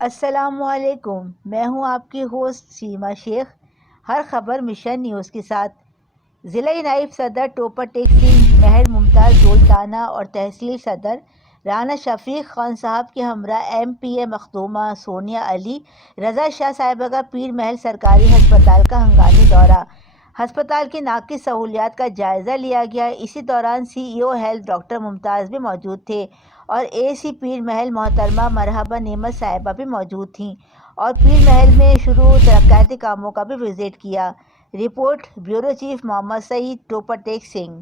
السلام علیکم، میں ہوں آپ کی ہوسٹ سیما شیخ۔ ہر خبر مشن نیوز کے ساتھ۔ ضلع نائب صدر ٹوپا ٹیک سنگھ، مہر ممتاز دولتانہ اور تحصیل صدر رانا شفیق خان صاحب کے ہمراہ ایم پی اے مخدومہ سونیا علی رضا شاہ صاحبہ کا پیر محل سرکاری ہسپتال کا ہنگامی دورہ۔ ہسپتال کی ناقص سہولیات کا جائزہ لیا گیا۔ اسی دوران سی ای او ہیلتھ ڈاکٹر ممتاز بھی موجود تھے اور اے سی پیر محل محترمہ مرحبا نعمت صاحبہ بھی موجود تھیں اور پیر محل میں شروع ترقیاتی کاموں کا بھی وزٹ کیا۔ رپورٹ بیورو چیف محمد سعید ٹوپا ٹیک سنگھ۔